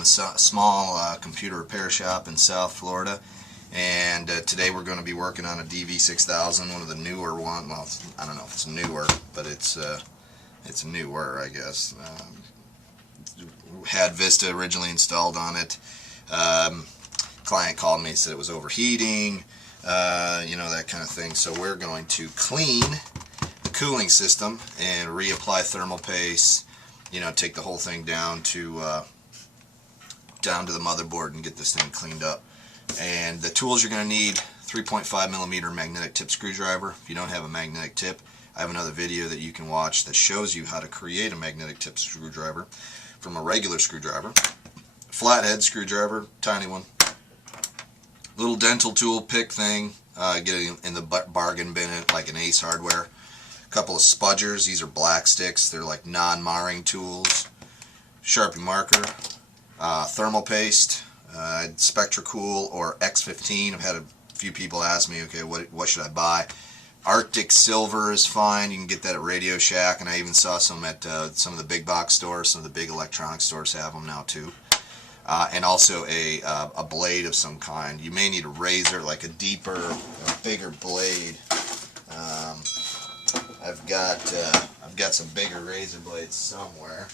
run a small computer repair shop in South Florida, and today we're going to be working on a dv6000, one of the newer one. Well, I don't know if it's newer, but it's newer, I guess. Had Vista originally installed on it. Client called me and said it was overheating, you know, that kind of thing. So we're going to clean the cooling system and reapply thermal paste, you know, take the whole thing down to the motherboard and get this thing cleaned up. And the tools you're going to need: 3.5mm magnetic tip screwdriver. If you don't have a magnetic tip, I have another video that you can watch that shows you how to create a magnetic tip screwdriver from a regular screwdriver. Flathead screwdriver, tiny one. Little dental tool pick thing, get it in the bargain bin at like an Ace Hardware. A couple of spudgers, these are black sticks, they're like non-marring tools. Sharpie marker, thermal paste, Spectracool or X15. I've had a few people ask me, okay, what should I buy? Arctic Silver is fine. You can get that at Radio Shack, and I even saw some at some of the big box stores. Some of the big electronic stores have them now too. And also a blade of some kind. You may need a razor, like a deeper, a bigger blade. I've got some bigger razor blades somewhere.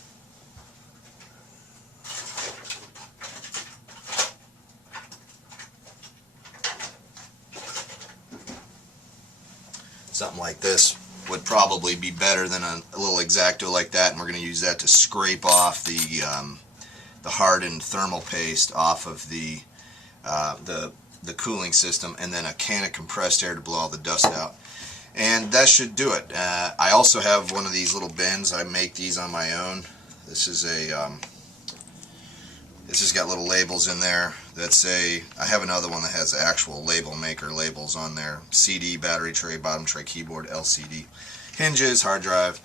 Something like this would probably be better than a little X-Acto like that, and we're going to use that to scrape off the hardened thermal paste off of the cooling system, and then a can of compressed air to blow all the dust out. And that should do it. I also have one of these little bins. I make these on my own. This is this has got little labels in there that say, I have another one that has actual label maker labels on there: CD, battery tray, bottom tray, keyboard, LCD, hinges, hard drive.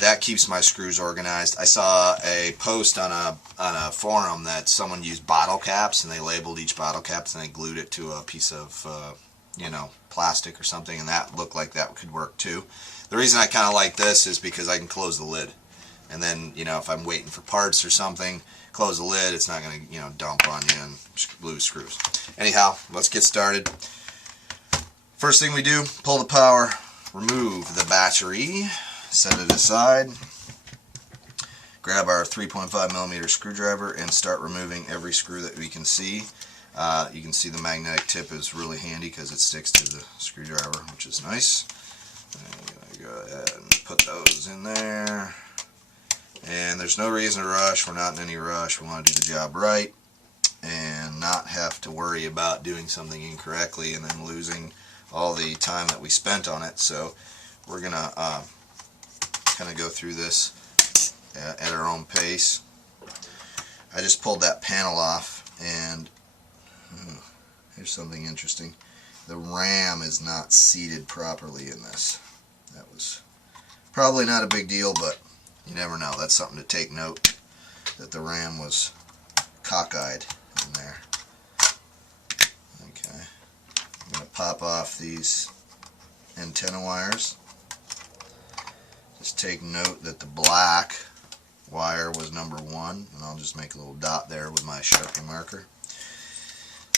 That keeps my screws organized. I saw a post on a forum that someone used bottle caps, and they labeled each bottle cap and they glued it to a piece of you know, plastic or something, and that looked like that could work too. The reason I kind of like this is because I can close the lid, and then, you know, if I'm waiting for parts or something, close the lid, it's not going to, you know, dump on you and lose screws. Anyhow, let's get started. First thing we do, pull the power, remove the battery, set it aside, grab our 3.5mm screwdriver and start removing every screw that we can see. You can see the magnetic tip is really handy because it sticks to the screwdriver, which is nice. I'm going to go ahead and put those in there. And there's no reason to rush. We're not in any rush. We want to do the job right and not have to worry about doing something incorrectly and then losing all the time that we spent on it. So we're going to kind of go through this at our own pace. I just pulled that panel off, and here's something interesting. The RAM is not seated properly in this. That was probably not a big deal, but you never know. That's something to take note, that the RAM was cockeyed in there. Okay. I'm going to pop off these antenna wires. Just take note that the black wire was number 1, and I'll just make a little dot there with my Sharpie marker.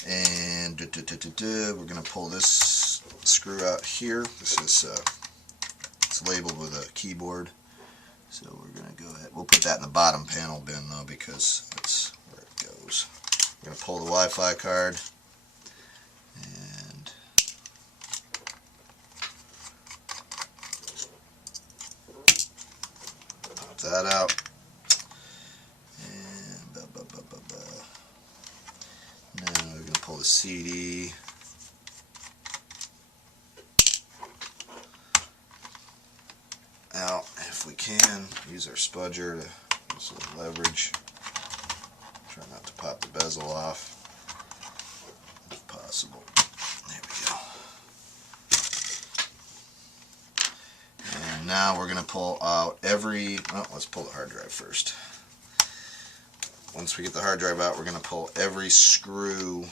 And we're going to pull this screw out here. This is it's labeled with a keyboard, so we're going to go ahead. We'll put that in the bottom panel bin though, because that's where it goes. We're going to pull the Wi-Fi card and pop that out. Now we're going to pull the CD. Out if we can. Use our spudger to use a little leverage. Try not to pop the bezel off if possible. There we go. And now we're going to pull out every, oh, let's pull the hard drive first. Once we get the hard drive out, we're going to pull every screw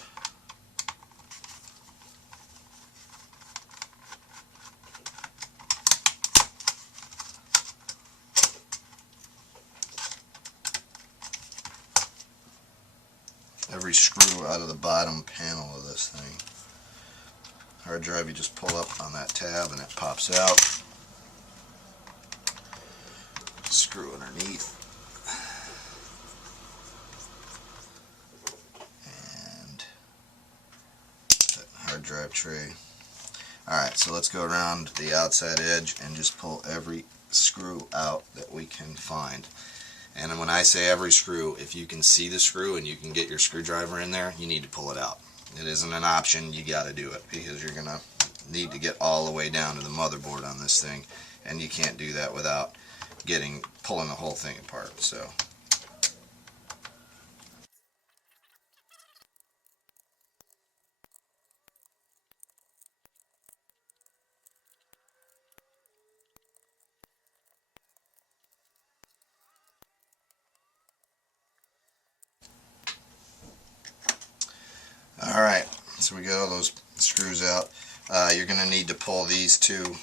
every screw out of the bottom panel of this thing. Hard drive, you just pull up on that tab and it pops out. Screw underneath. And that hard drive tray. Alright, so let's go around the outside edge and just pull every screw out that we can find. And when I say every screw, if you can see the screw and you can get your screwdriver in there, you need to pull it out. It isn't an option, you got to do it, because you're going to need to get all the way down to the motherboard on this thing, and you can't do that without pulling the whole thing apart. So alright, so we got all those screws out. You're going to need to pull these two.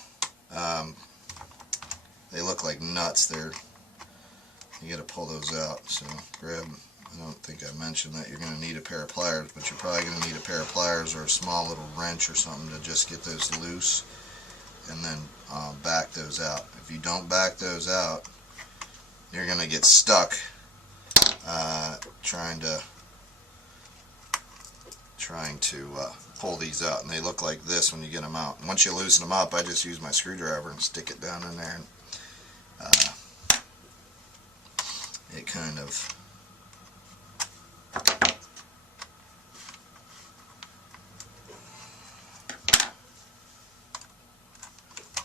They look like nuts. You got to pull those out. So grab, I don't think I mentioned that you're going to need a pair of pliers, but you're probably going to need a pair of pliers or a small little wrench or something to just get those loose, and then back those out. If you don't back those out, you're going to get stuck trying to pull these out, and they look like this when you get them out. And once you loosen them up, I just use my screwdriver and stick it down in there, and it kind of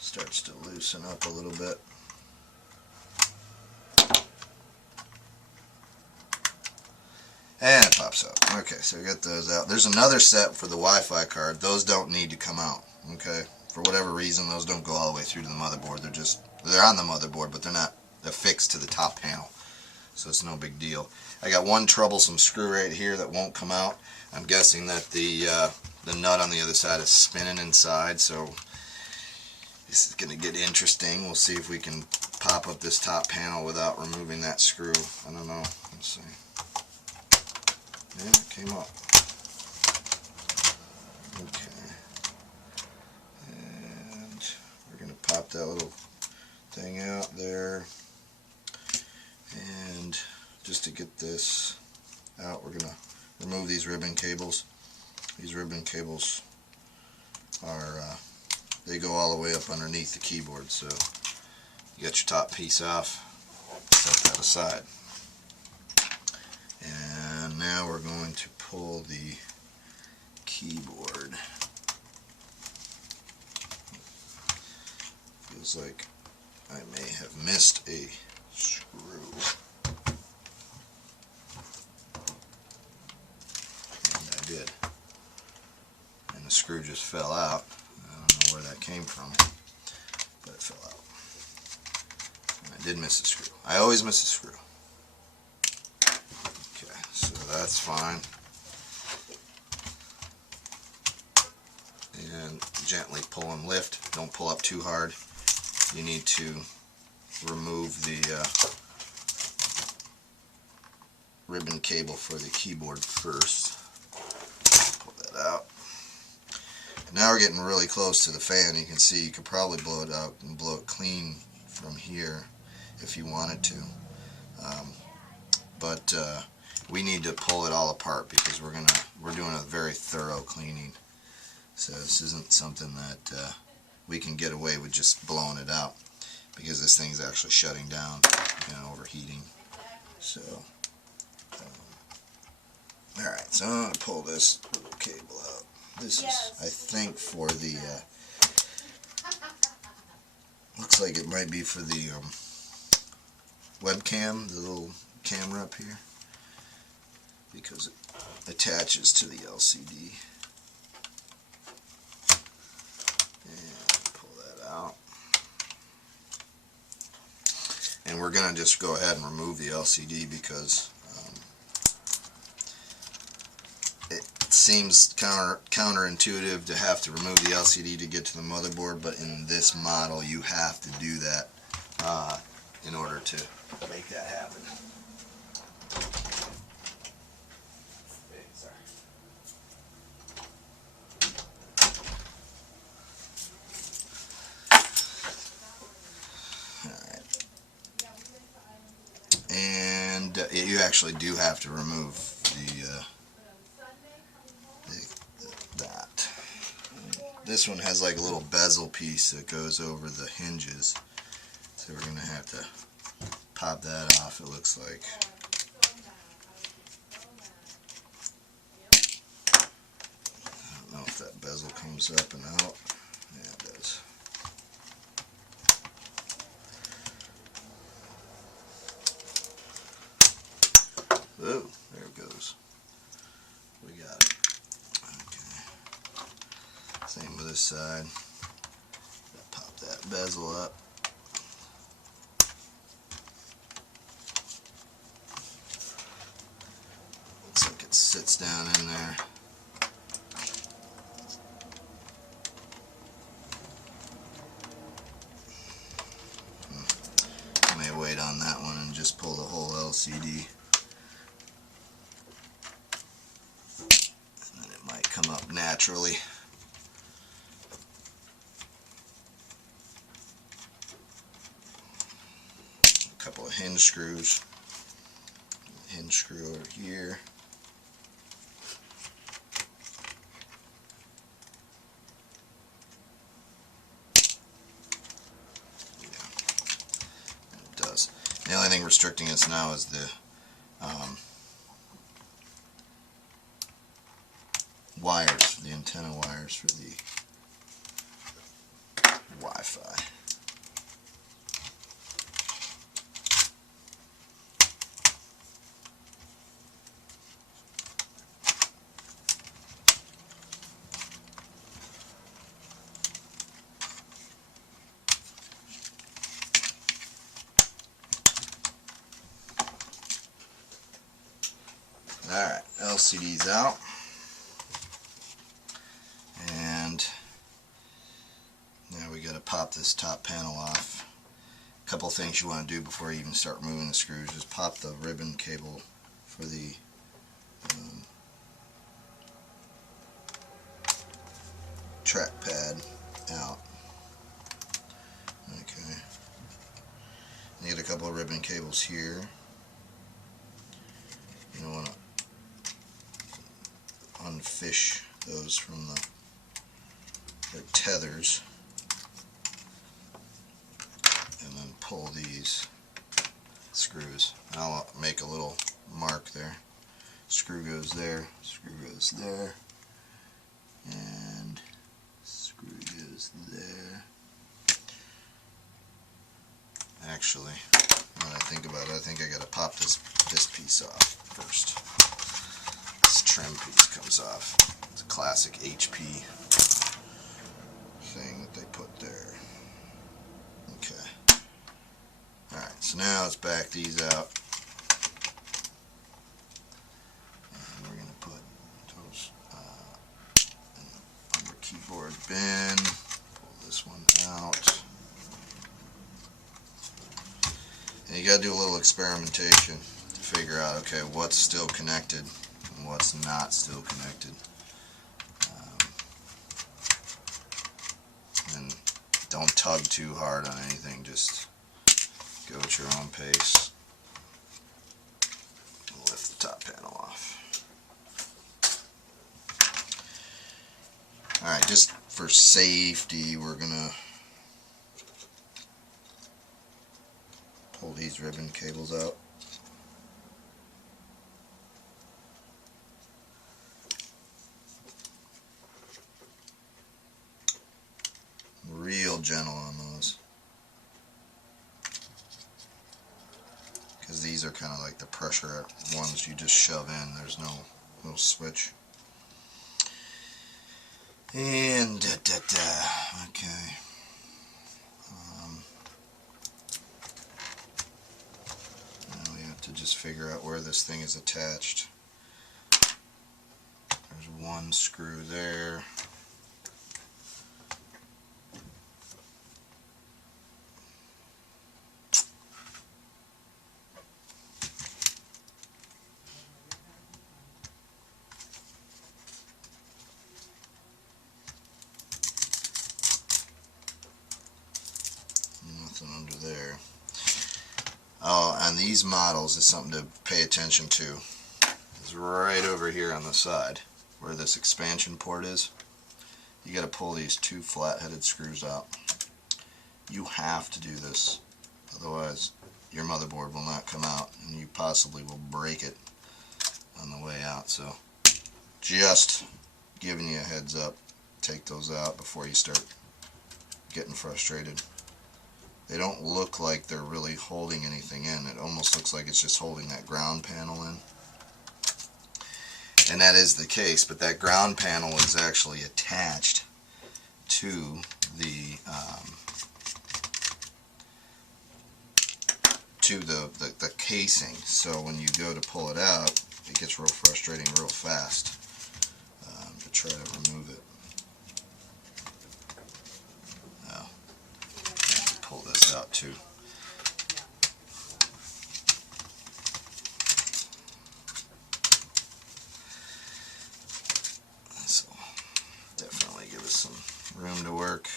starts to loosen up a little bit. And it pops out. Okay, so we got those out. There's another set for the Wi-Fi card. Those don't need to come out. Okay, for whatever reason, those don't go all the way through to the motherboard. They're on the motherboard, but they're not affixed to the top panel, so it's no big deal. I got one troublesome screw right here that won't come out. I'm guessing that the nut on the other side is spinning inside, so this is going to get interesting. We'll see if we can pop up this top panel without removing that screw. I don't know. Let's see. Yeah, it came up. Okay. And we're going to pop that little thing out there. And just to get this out, we're going to remove these ribbon cables. These ribbon cables are, they go all the way up underneath the keyboard. So you got your top piece off, set that aside. And now we're going to pull the keyboard. Feels like I may have missed a screw. And I did. And the screw just fell out. I don't know where that came from, but it fell out. And I did miss a screw. I always miss a screw. So that's fine. And gently pull and lift. Don't pull up too hard. You need to remove the ribbon cable for the keyboard first. Pull that out. And now we're getting really close to the fan. You can see you could probably blow it out and blow it clean from here if you wanted to. But we need to pull it all apart because we're doing a very thorough cleaning. So this isn't something that we can get away with just blowing it out, because this thing's actually shutting down and overheating. So alright, so I'm going to pull this little cable out. This is, I think, for the looks like it might be for the webcam, the little camera up here, because it attaches to the LCD. And pull that out. And we're going to just go ahead and remove the LCD because it seems counterintuitive to have to remove the LCD to get to the motherboard, but in this model you have to do that in order to make that happen. actually do have to remove that. This one has like a little bezel piece that goes over the hinges, so we're gonna have to pop that off, it looks like. I don't know if that bezel comes up and out. Yeah, it does. Oh, there it goes. We got it. Okay. Same with this side. Pop that bezel up. Looks like it sits down in there. I may wait on that one and just pull the whole LCD. And then it might come up naturally. A couple of hinge screws. Hinge screw over here. The only thing restricting us now is the wires, the antenna wires for the Wi-Fi. Alright, LCD's out. And now we got to pop this top panel off. A couple things you want to do before you even start removing the screws is pop the ribbon cable for the trackpad out. Okay. You get a couple of ribbon cables here. You don't want to unfish those from their tethers, and then pull these screws. And I'll make a little mark there. Screw goes there, screw goes there, and screw goes there. Actually, now that I think about it, I think I gotta pop this piece off first. This trim piece comes off. It's a classic HP thing that they put there. Okay. Alright, so now let's back these out. And we're going to put those in the under keyboard bin. Pull this one out. And you got to do a little experimentation to figure out, okay, what's still connected and what's not still connected. And don't tug too hard on anything, just go at your own pace. Lift the top panel off. Alright, just for safety, we're gonna pull these ribbon cables out. Real gentle on those, because these are kind of like the pressure ones you just shove in. There's no switch. And okay. Now we have to just figure out where this thing is attached. There's one screw there. Nothing under there. Oh, and these models is something to pay attention to. Is right over here on the side where this expansion port is. You got to pull these two flat-headed screws out. You have to do this, otherwise your motherboard will not come out and you possibly will break it on the way out. So just giving you a heads up, take those out before you start getting frustrated. They don't look like they're really holding anything in. It almost looks like it's just holding that ground panel in. And that is the case, but that ground panel is actually attached to the casing. So when you go to pull it out, it gets real frustrating real fast to try to remove it. Now, pull this out too. This will definitely give us some room to work.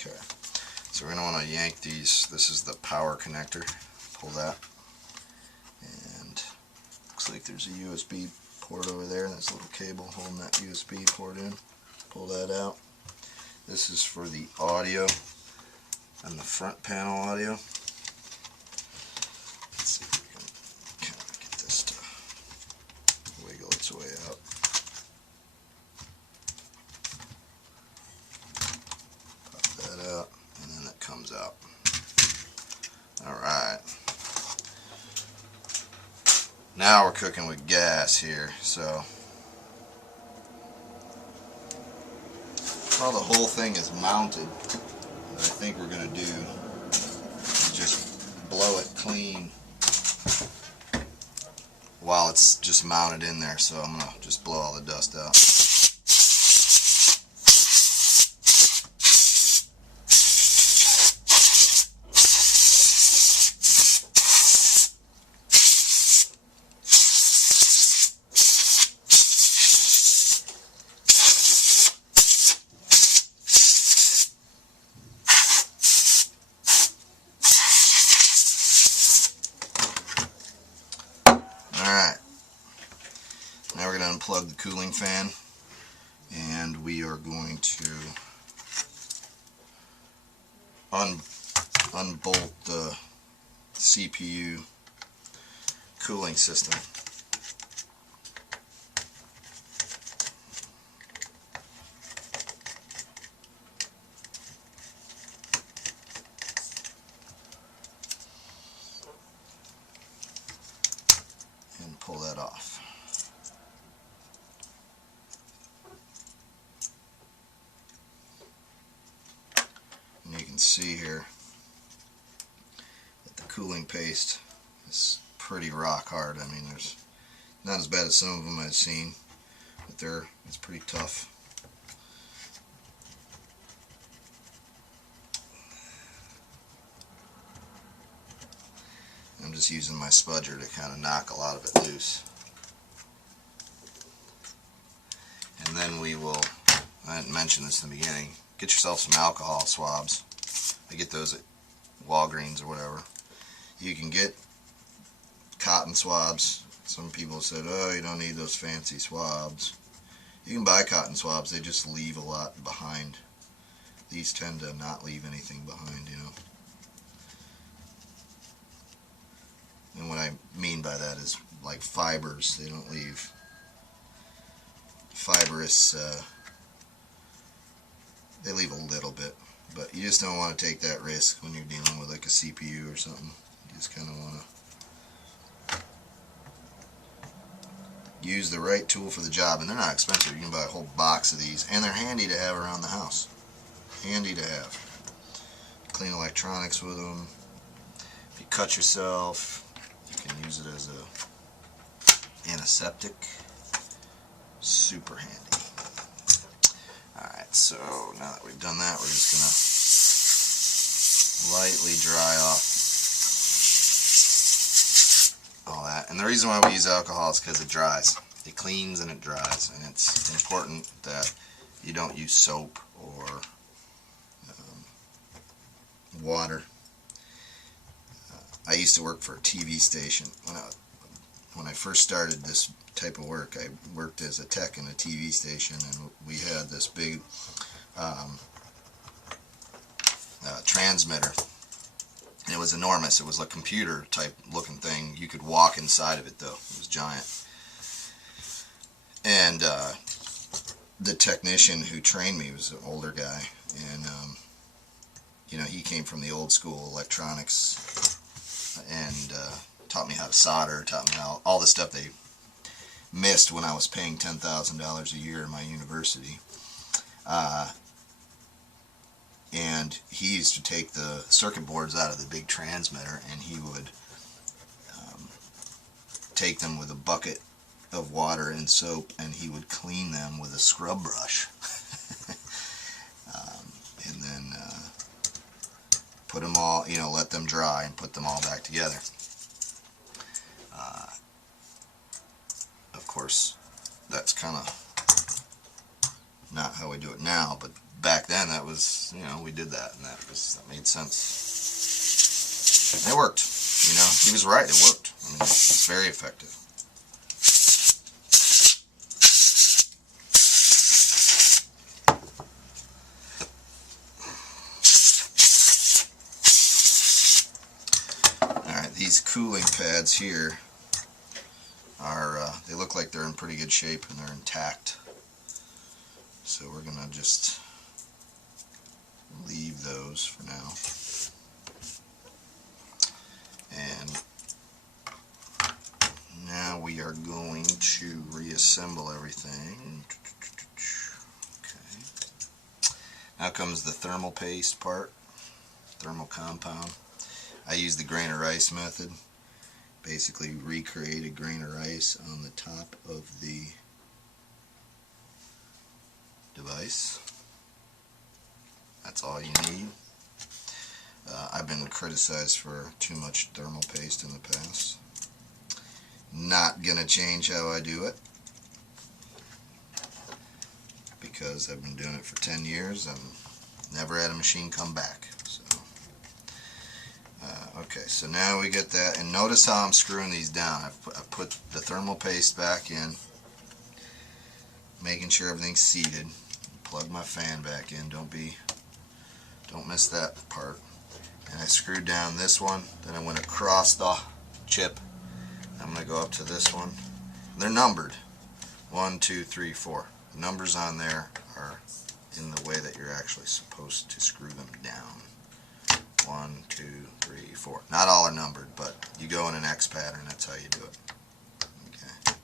Okay, so we're going to want to yank these. This is the power connector. Pull that. And looks like there's a USB port over there. There's a little cable holding that USB port in. Pull that out. This is for the audio and the front panel audio. Let's see if we can kind of get this to wiggle its way out. Out, and then it comes out. Alright. Now we're cooking with gas here, so while the whole thing is mounted, what I think we're going to do is just blow it clean while it's just mounted in there. So I'm going to just blow all the dust out. Alright, now we're going to unplug the cooling fan, and we are going to unbolt the CPU cooling system. And pull that off. And you can see here that the cooling paste is pretty rock hard. I mean, there's not as bad as some of them I've seen, but it's pretty tough. I'm just using my spudger to kind of knock a lot of it loose. And then we will, I didn't mention this in the beginning, get yourself some alcohol swabs. I get those at Walgreens or whatever. You can get cotton swabs. Some people said, oh, you don't need those fancy swabs. You can buy cotton swabs, they just leave a lot behind. These tend to not leave anything behind, you know. And what I mean by that is like fibers. They don't leave fibrous, they leave a little bit. But you just don't want to take that risk when you're dealing with like a CPU or something. You just kind of want to use the right tool for the job. And they're not expensive. You can buy a whole box of these. And they're handy to have around the house. Handy to have. Clean electronics with them. If you cut yourself, you can use it as a antiseptic. Super handy. Alright, so now that we've done that, we're just going to lightly dry off And the reason why we use alcohol is because it dries. It cleans and it dries, and it's important that you don't use soap or water. I used to work for a TV station. When I first started this type of work, I worked as a tech in a TV station, and we had this big transmitter. And it was enormous. It was a computer type looking thing. You could walk inside of it though. It was giant. And the technician who trained me was an older guy, and you know, he came from the old school electronics, and taught me how to solder, taught me all the stuff they missed when I was paying $10,000 a year in my university. And he used to take the circuit boards out of the big transmitter, and he would take them with a bucket of water and soap, and he would clean them with a scrub brush. And then put them all, you know, let them dry and put them all back together. Of course, that's kind of not how we do it now, but back then that was, you know, we did that, and that made sense. And it worked. You know, he was right, it worked. I mean, it's very effective. Alright, these cooling pads here are, they look like they're in pretty good shape and they're intact. So we're going to just leave those for now. And now we are going to reassemble everything. Okay. Now comes the thermal paste part, thermal compound. I use the grain of rice method. Basically recreate a grain of rice on the top of the device. That's all you need. I've been criticized for too much thermal paste in the past. Not gonna change how I do it, because I've been doing it for 10 years and never had a machine come back. So, okay, so now we get that, and notice how I'm screwing these down. I've put the thermal paste back in, making sure everything's seated. Plug my fan back in. Don't miss that part. And I screwed down this one, then I went across the chip. I'm going to go up to this one. They're numbered. 1, 2, 3, 4. The numbers on there are in the way that you're actually supposed to screw them down. 1, 2, 3, 4. Not all are numbered, but you go in an X pattern, that's how you do it. Okay.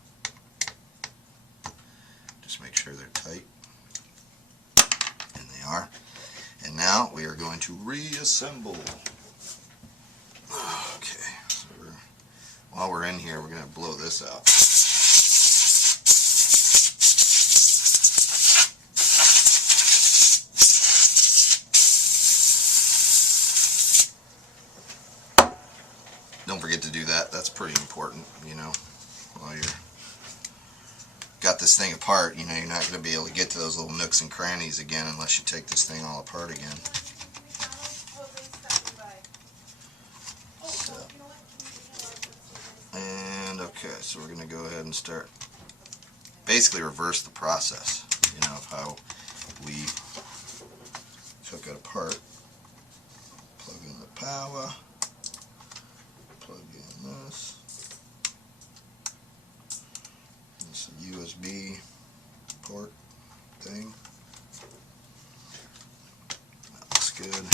Just make sure they're tight. And they are. And now we are going to reassemble. Okay, so while we're in here, we're going to blow this out. Don't forget to do that. That's pretty important, you know, while you're got this thing apart. You know, you're not going to be able to get to those little nooks and crannies again unless you take this thing all apart again. So, and okay, so we're going to go ahead and start, basically reverse the process, you know, of how we took it apart. Plug in the power, plug in this. It's a USB port thing. That looks good.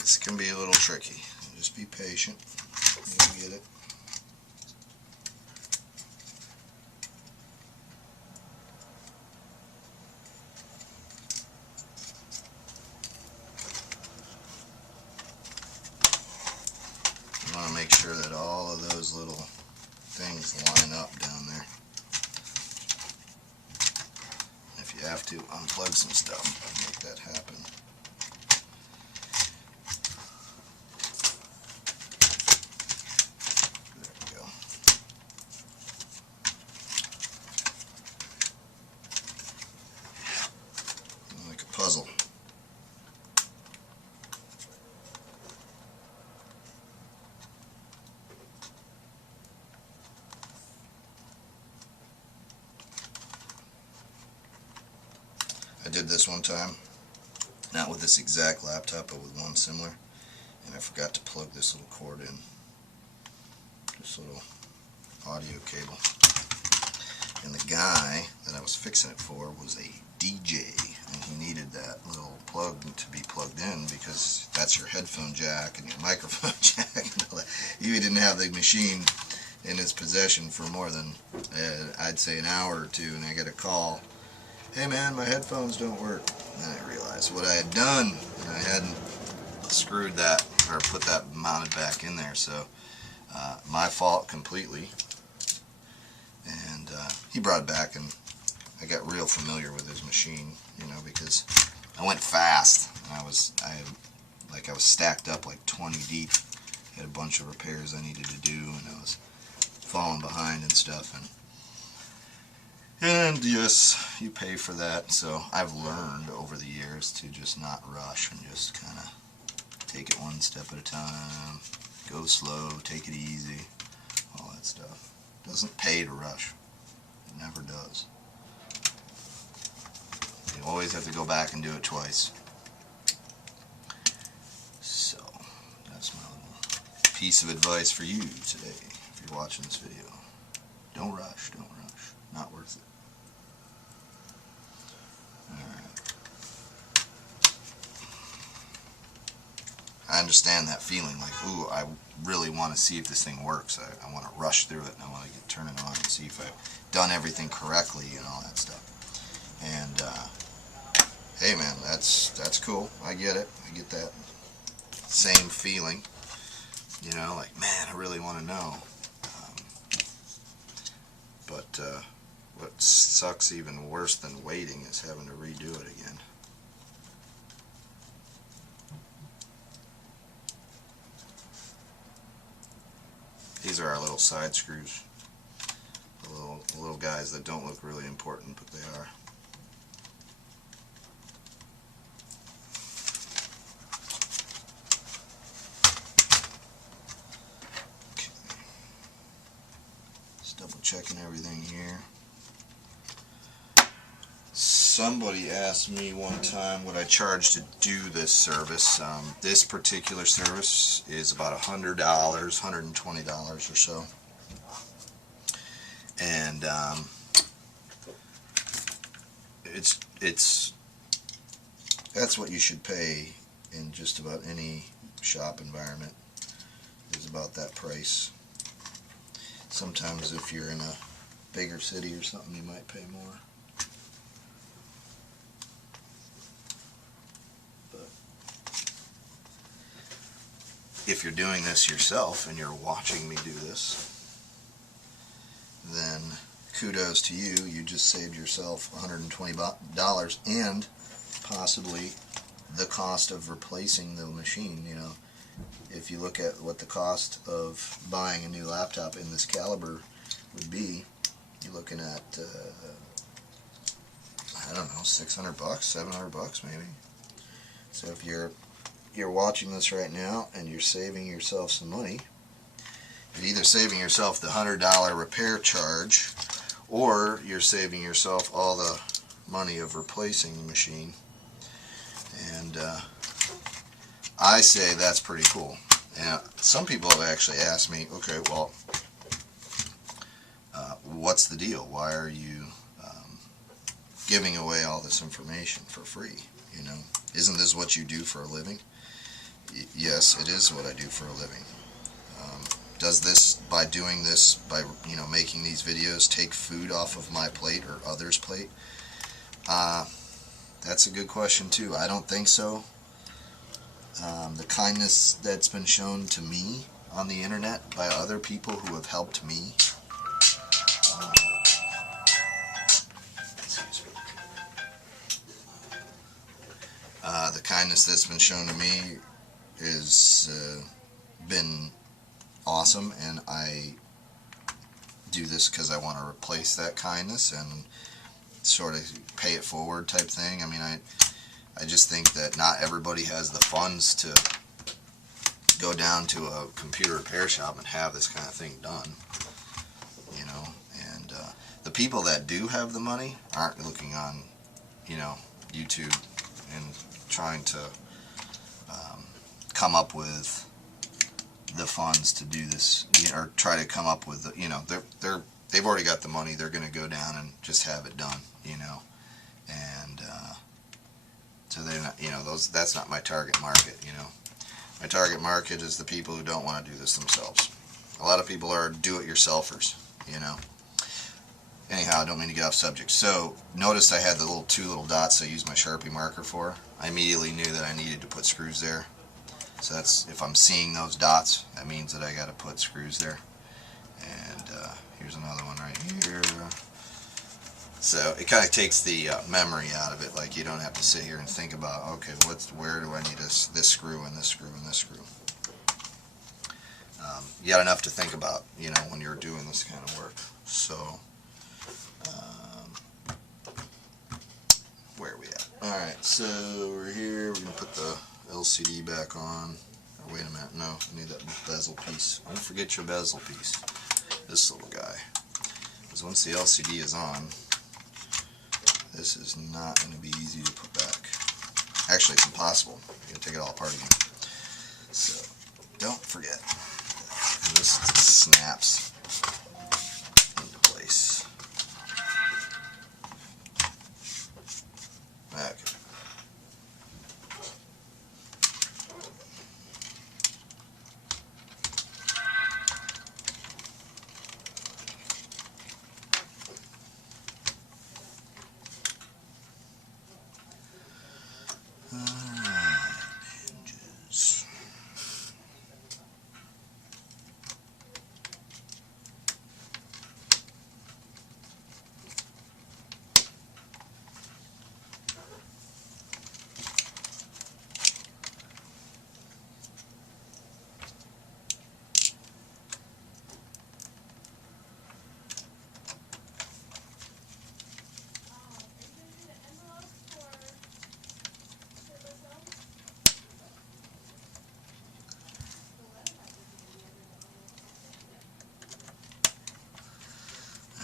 This can be a little tricky. Just be patient. You'll get it. things line up down there. If you have to unplug some stuff, make that happen. There we go. Like a puzzle. I did this one time, not with this exact laptop, but with one similar, and I forgot to plug this little cord in, this little audio cable. And the guy that I was fixing it for was a DJ, and he needed that little plug to be plugged in because that's your headphone jack and your microphone jack and all that. He didn't have the machine in his possession for more than, I'd say, an hour or two, and I get a call. Hey man, my headphones don't work. And I realized what I had done, and I hadn't screwed that or put that mounted back in there. So my fault completely. And he brought it back, and I got real familiar with his machine, you know, because I went fast. And I was stacked up like 20 deep. I had a bunch of repairs I needed to do, and I was falling behind and stuff. And yes, you pay for that, so I've learned over the years to just not rush and just kind of take it one step at a time, go slow, take it easy, all that stuff. Doesn't pay to rush. It never does. You always have to go back and do it twice. So, that's my little piece of advice for you today, if you're watching this video. Don't rush, don't rush. Not worth it. I understand that feeling, like, ooh, I really want to see if this thing works. I want to rush through it, and I want to turn it on and see if I've done everything correctly and all that stuff. And hey man, that's cool. I get it. I get that same feeling. You know, like, man, I really want to know. But what sucks even worse than waiting is having to redo it again. These are our little side screws. The little guys that don't look really important, but they are. Okay. Just double checking everything here. Somebody asked me one time what I charge to do this service. This particular service is about $100, $120 or so. And that's what you should pay in just about any shop environment, is about that price. Sometimes if you're in a bigger city or something, you might pay more. If you're doing this yourself and you're watching me do this, then kudos to you. You just saved yourself $120 and possibly the cost of replacing the machine. You know, if you look at what the cost of buying a new laptop in this caliber would be, you're looking at I don't know, $600, $700 maybe. So if you're watching this right now and you're saving yourself some money, you're either saving yourself the $100 repair charge, or you're saving yourself all the money of replacing the machine. And I say that's pretty cool. And some people have actually asked me, okay, well, what's the deal? Why are you giving away all this information for free? You know, isn't this what you do for a living? Yes, it is what I do for a living. Does this, by doing this, by, you know, making these videos, take food off of my plate or others' plate? That's a good question too. I don't think so. The kindness that's been shown to me on the internet by other people who have helped me kindness that's been shown to me is been awesome, and I do this because I want to replace that kindness and sort of pay it forward type thing. I mean, I just think that not everybody has the funds to go down to a computer repair shop and have this kind of thing done, you know. And the people that do have the money aren't looking on, you know, YouTube and trying to come up with the funds to do this, you know, or try to come up with the, you know, they've already got the money. They're going to go down and just have it done, you know. And so they're not, you know, that's not my target market, you know. My target market is the people who don't want to do this themselves. A lot of people are do-it-yourselfers, you know. Anyhow, I don't mean to get off subject. So notice I had the two little dots I used my Sharpie marker for. I immediately knew that I needed to put screws there. So that's, if I'm seeing those dots, that means that I got to put screws there. And here's another one right here. So it kind of takes the memory out of it. Like, you don't have to sit here and think about, okay, where do I need this screw and this screw and this screw. You got enough to think about, you know, when you're doing this kind of work. So where are we at? Alright, so we're here. We're going to put the LCD back on. Oh, wait a minute, no, I need that bezel piece. Don't forget your bezel piece. This little guy. Because once the LCD is on, this is not going to be easy to put back. Actually, it's impossible. You're going to take it all apart again. So, don't forget. And this snaps into place. Okay. Hinges.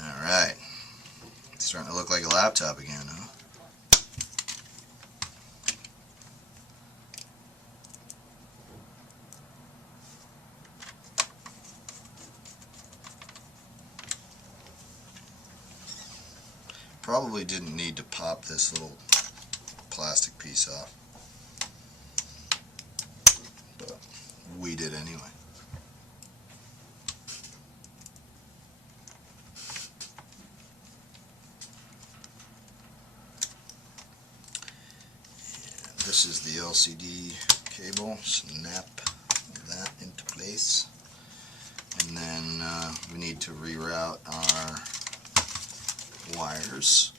Alright, it's starting to look like a laptop again, huh? Probably didn't need to pop this little plastic piece off, but we did anyway. This is the LCD cable. Snap that into place, and then we need to reroute our wires.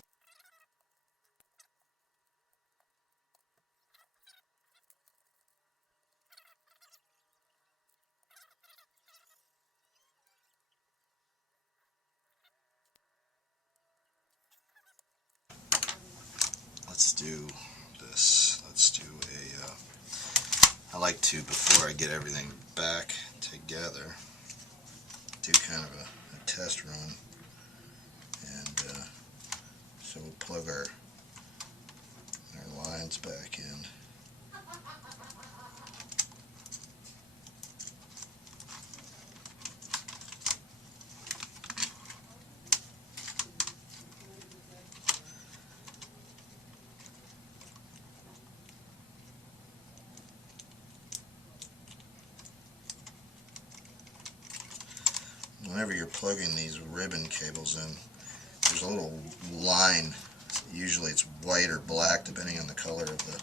Let's do this. Let's do I like to, before I get everything back together, do kind of a test run. And so we'll plug our lines back in. Whenever you're plugging these ribbon cables in, there's a little line. Usually it's white or black, depending on the color of the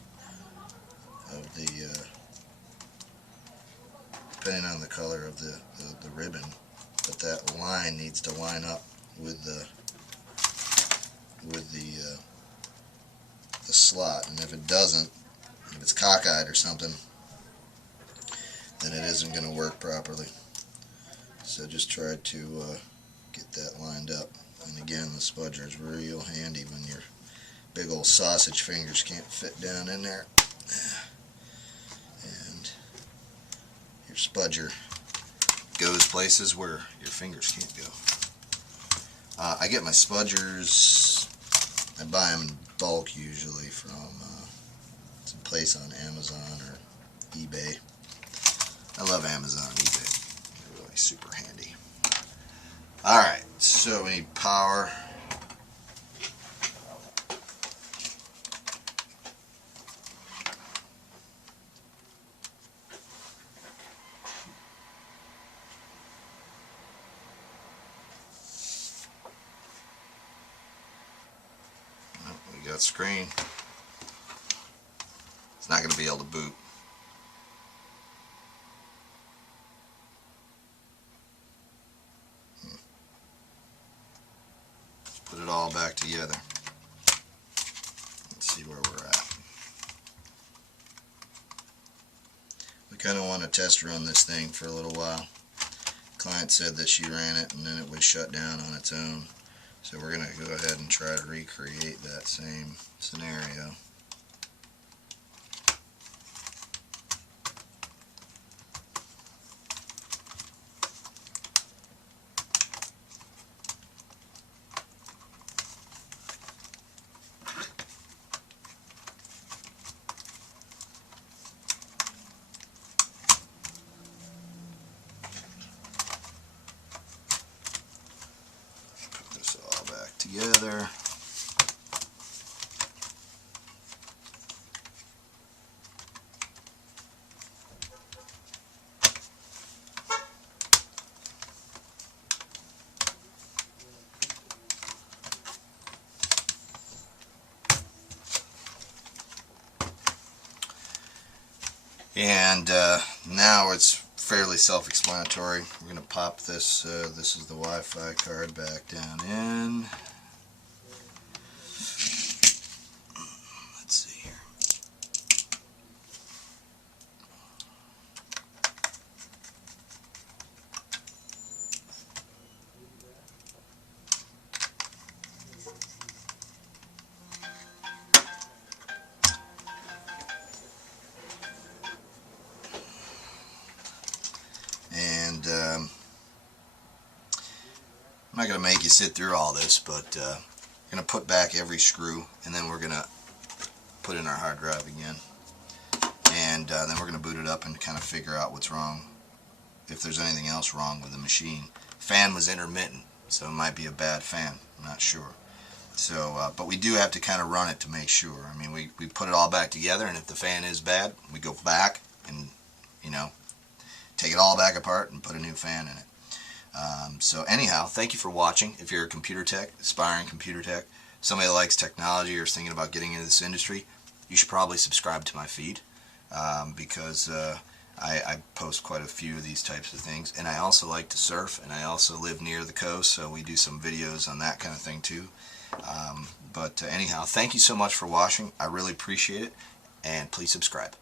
ribbon. But that line needs to line up with the slot, and if it doesn't, If it's cockeyed or something, then it isn't going to work properly. So just try to get that lined up. And again, the spudger is real handy when your big old sausage fingers can't fit down in there. And your spudger goes places where your fingers can't go. I get my spudgers, I buy them in bulk usually from some place on Amazon or eBay. I love Amazon and eBay. They're really super handy. Alright, so we need power. We got screen. It's not going to be able to boot. Let's put it all back together. Let's see where we're at. We kind of want to test run this thing for a little while. The client said that she ran it and then it was shut down on its own. So we're going to go ahead and try to recreate that same scenario. Together. And now it's fairly self-explanatory. We're going to pop this, this is the Wi-Fi card, back down in. Let's see here. And I'm not going to make you sit through all this, but we're going to put back every screw, and then we're going to put in our hard drive again. And then we're going to boot it up and kind of figure out what's wrong, if there's anything else wrong with the machine. Fan was intermittent, so it might be a bad fan. I'm not sure. So, but we do have to kind of run it to make sure. I mean, we put it all back together, and if the fan is bad, we go back and, you know, take it all back apart and put a new fan in it. So anyhow, thank you for watching. If you're a computer tech, aspiring computer tech, somebody that likes technology or is thinking about getting into this industry, you should probably subscribe to my feed because I post quite a few of these types of things. And I also like to surf, and I also live near the coast, so we do some videos on that kind of thing too. But anyhow, thank you so much for watching. I really appreciate it, and please subscribe.